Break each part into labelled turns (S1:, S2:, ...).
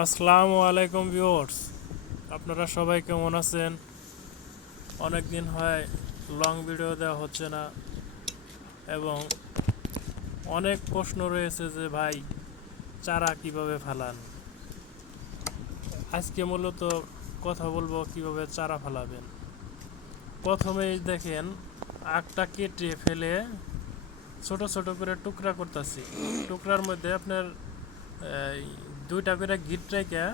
S1: আসসালামু আলাইকুম ভিউয়ার্স। আপনারা সবাই কেমন আছেন? অনেক দিন হয় লং ভিডিও দেওয়া হচ্ছে না এবং অনেক প্রশ্ন রয়েছে যে ভাই, চারা কীভাবে ফালান? আজকে মূলত কথা বলব কীভাবে চারা ফালাবেন। প্রথমেই দেখেন, আগটা কেটে ফেলে ছোট ছোট করে টুকরা করতেছি। টুকরার মধ্যে আপনার দুইটা করে গিট রেখে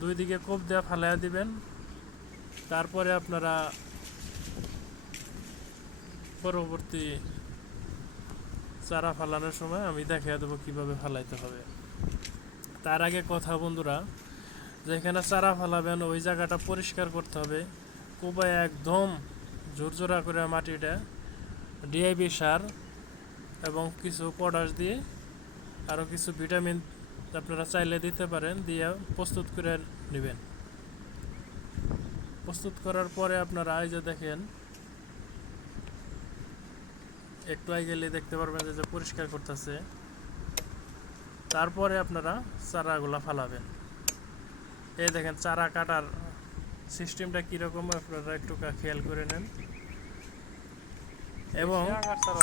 S1: দুই দিকে কোপ দেওয়া ফালাইয়া দিবেন। তারপরে আপনারা পরবর্তী চারা ফালানোর সময় আমি দেখিয়ে দেবো কীভাবে ফালাইতে হবে। তার আগে কথা বন্ধুরা, যেখানে চারা ফালাবেন ওই জায়গাটা পরিষ্কার করতে হবে। কোপায় একদম ঝুরঝুরা করে মাটিটা ডিআইবি সার এবং কিছু পটাশ দিয়ে আরও কিছু ভিটামিন আপনারা চাইলে দিতে পারেন দিয়ে প্রস্তুত করে নেবেন। প্রস্তুত করার পরে আপনারা এই যে দেখেন একটু আগে গেলে দেখতে পারবেন যে যে পরিষ্কার করতেছে। তারপরে আপনারা চারাগুলা ফালাবেন। এই দেখেন চারা কাটার সিস্টেমটা কীরকম আপনারা একটু খেয়াল করে নেন। এবং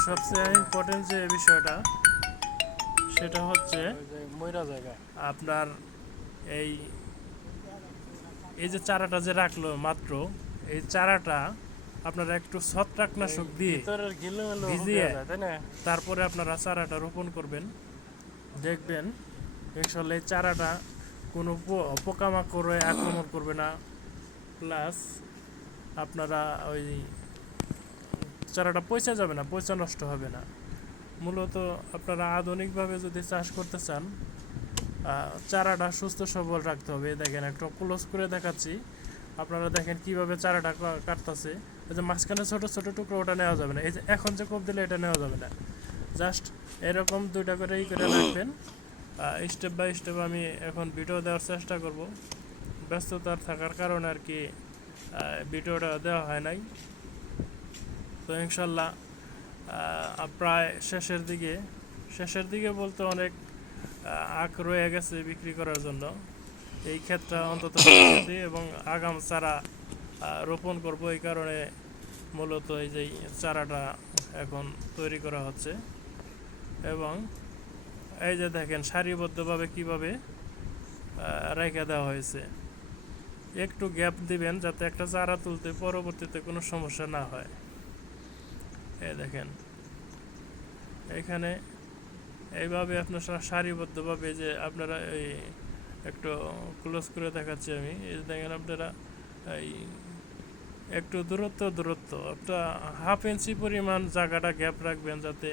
S1: সবচেয়ে ইম্পর্টেন্ট যে বিষয়টা সেটা হচ্ছে আপনার এই এই যে চারাটা যে রাখল মাত্র এই চারাটা আপনারা একটু ছত্রাকনাশক দিয়ে ভিজিয়ে। তারপরে আপনারা চারাটা রোপণ করবেন। দেখবেন আসলে এই চারাটা কোনো পোকামাকড়ে আক্রমণ করবে না। প্লাস আপনারা ওই চারাটা পয়সা যাবে না পয়সা নষ্ট হবে না। মূলত আপনারা আধুনিকভাবে যদি চাষ করতে চান চারাটা সুস্থ সবল রাখতে হবে। দেখেন, একটা ক্লোজ করে দেখাচ্ছি। আপনারা দেখেন কীভাবে চারাটা কাটতেছে। এই যে মাঝখানে ছোট ছোট টুকরো ওটা নেওয়া যাবে না। এই যে এখন যে কোপ দিলে এটা নেওয়া যাবে না। জাস্ট এরকম দুইটা করে ই করে রাখবেন। স্টেপ বাই স্টেপ আমি এখন ভিডিও দেওয়ার চেষ্টা করব। ব্যস্ততার থাকার কারণে আর কি ভিডিওটা দেওয়া হয় নাই। তো ইনশাল্লাহ প্রায় শেষের দিকে শেষের দিকে বলতে অনেক আখ রয়ে গেছে বিক্রি করার জন্য। এই ক্ষেত্রে অন্তত এবং আগাম চারা রোপণ করব এই কারণে মূলত এই যে চারাটা এখন তৈরি করা হচ্ছে। এবং এই যে দেখেন, সারিবদ্ধভাবে কীভাবে রেখে দেওয়া হয়েছে। একটু গ্যাপ দিবেন যাতে একটা চারা তুলতে পরবর্তীতে কোনো সমস্যা না হয়। এই দেখেন। এখানে এইভাবে আপনার সারিবদ্ধভাবে যে আপনারা এই একটু ক্লোজ করে দেখাচ্ছি আমি। এই দেখেন আপনারা এই একটু দূরত্ব দূরত্ব। একটা হাফ ইঞ্চি পরিমাণ জায়গাটা গ্যাপ রাখবেন যাতে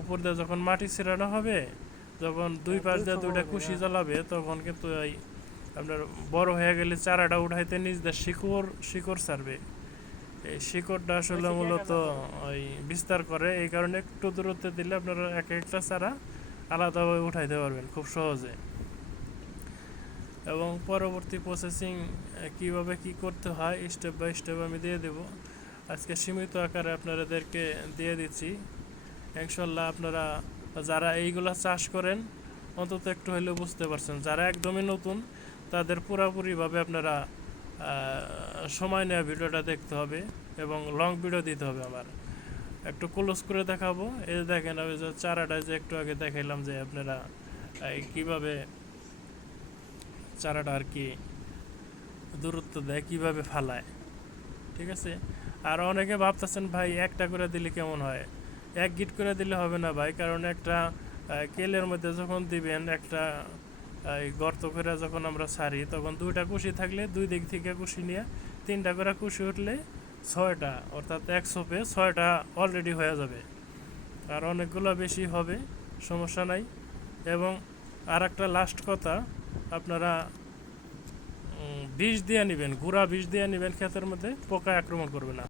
S1: উপর দিয়ে যখন মাটি ছিড়ানো হবে যখন দুই পাশ দিয়ে দুইটা কুশি জ্বালাবে তখন কিন্তু এই আপনার বড় হয়ে গেলে চারাটা উঠাইতে নিজ দিয়ে শিকড় শিকড় ছাড়বে। এই শিকড়টা আসলে মূলত ওই বিস্তার করে এই কারণে একটু দূরত্বে দিলে আপনারা এক একটা চারা আলাদাভাবে উঠাইতে পারবেন খুব সহজে। এবং পরবর্তী প্রসেসিং কীভাবে কি করতে হয় স্টেপ বাই স্টেপ আমি দিয়ে দেব। আজকে সীমিত আকারে আপনাদেরকে দিয়ে দিচ্ছি। ইনশাল্লাহ আপনারা যারা এইগুলা চাষ করেন অন্তত একটু হলেও বুঝতে পারছেন যারা একদমই নতুন তাদের পুরোপুরিভাবে আপনারা সময় নেওয়া ভিডিওটা দেখতে হবে এবং লং ভিডিও দিতে হবে আমার। একটু ক্লোজ করে দেখাবো। এই যে দেখেন, আমি যে চারাটা যে একটু আগে দেখাইলাম যে আপনারা কীভাবে চারাটা আর কি দূরত্ব দেয়, কীভাবে ফালায়, ঠিক আছে? আর অনেকে ভাবতেছেন, ভাই, একটা করে দিলে কেমন হয়? এক গিট করে দিলে হবে না ভাই, কারণ একটা কেলের মধ্যে যখন দিবেন, একটা এই গর্ত করে যখন আমরা ছাড়ি, তখন দুইটা কুশি থাকলে দুই দিক থেকে কুশি নিয়ে তিনটা করে কুশি উঠলে ছয়টা, অর্থাৎ এক সোপে ছয়টা অলরেডি হয়ে যাবে। আর অনেকগুলো বেশি হবে, সমস্যা নাই। এবং আর একটা লাস্ট কথা, আপনারা বিষ দিয়ে নেবেন, গুঁড়া বিষ দিয়ে নেবেন ক্ষেতের মধ্যে, পোকা আক্রমণ করবে না।